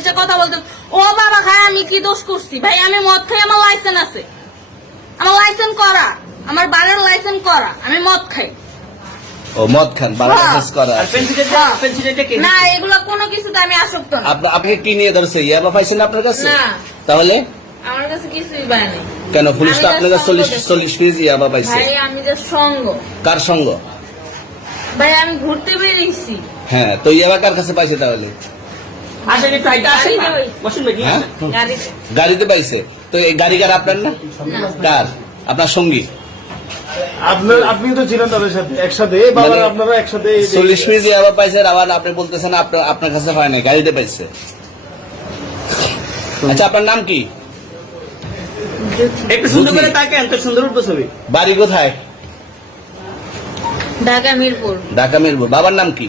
এসে কথা বলতে ও বাবা খায় আমি কি দোষ করছি? ভাই আমি মদ খাই আমার লাইসেন্স আছে। আমার লাইসেন্স করা আমার বাড়ির লাইসেন্স করা আমি মদ খাই। ও মদ খান হ্যাঁ। লাইসেন্স করা হ্যাঁ। না এগুলো কোনো কিছুতে আমি আসক্ত না। আপনা- আপনাকে কি নিয়ে ধরছে? ইয়াবা পাইছেন আপনার কাছে? না। তাহলে? আমার কাছে কিছুই পায়নি কেন পুলিশ তো আপনার কাছে চল্লিশ। চল্লিশ ইয়াবা পাইছে ভাই আমি যে সঙ্গ। কার সঙ্গ? ভাই আমি ঘুরতে বেরিয়েছি। হ্যাঁ তো ইয়াবা কার কাছে পাইছে তাহলে? আসেন একটু আইটা আসেন বসুন ভাই হ্যাঁ? গাড়িতে। গাড়িতে পাইছে। তো এই গাড়ি কার আপনার না? কার? আপনার সঙ্গী? আপনার আপনি তো ছিলেন তাদের সাথে একসাথে। বাবার মানে আপনারা একসাথে চল্লিশ পাইছে আবার আপনি বলতেছেন আপনার আপনার কাছে হয় নাই গাড়িতে পাইছে। আচ্ছা আপনার নাম কি? একটু সুন্দর করে তাকেন তো সুন্দর উঠবো ছবি। বাড়ি কোথায়? ঢাকা মিরপুর। ঢাকা মিরপুর। বাবার নাম কি?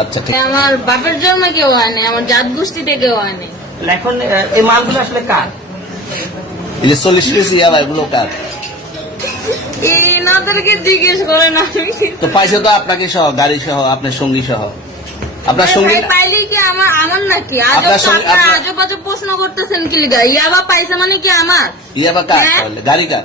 আচ্ছা ঠিক। আমার বাপের জন্ম কেউ হয়নি আমার জাত গোষ্ঠীতে কেউ হয়নি এখন এই মালগুলো আসলে কার? এই যে চল্লিশ পিস ইয়াবা এগুলো কার? এই জিজ্ঞেস করেন আমি তো পাইছে তো আপনাকে সহ গাড়ি সহ আপনার সঙ্গী সহ। আপনার সঙ্গী কি আমার আমার নাকি? আজব আজব প্রশ্ন করতেছেন কি ইয়াবা পাইছে মানে কি আমার? ইয়াবা কার হ্যাঁ? গাড়ি কার?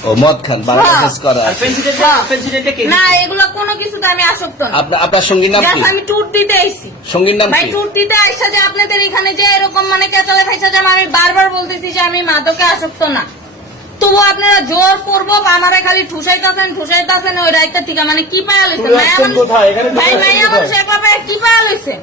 ও মদ খান বারো হ্যাঁ। করা না এগুলো কোনো কিছুতে আমি আসক্ত না। আপনার আপনার সঙ্গীর নাম কি? আমি ট্যুর দিতে আইছি সঙ্গীর নাম ভাই ট্যুর দিতে আইসা যে আপনাদের এখানে যে এরকম মানে কেচালে খাইছে যে আমি বারবার বলতেছি যে আমি মাদকে আসক্ত না। তবু আপনারা জোর করব আমারে খালি ঠুসাইতেছেন ঠুসাইতেছেন ওই রাইতে থেকে মানে কি পায়া? এখানে ভাই মানুষ একবার কি পায়া লইছেন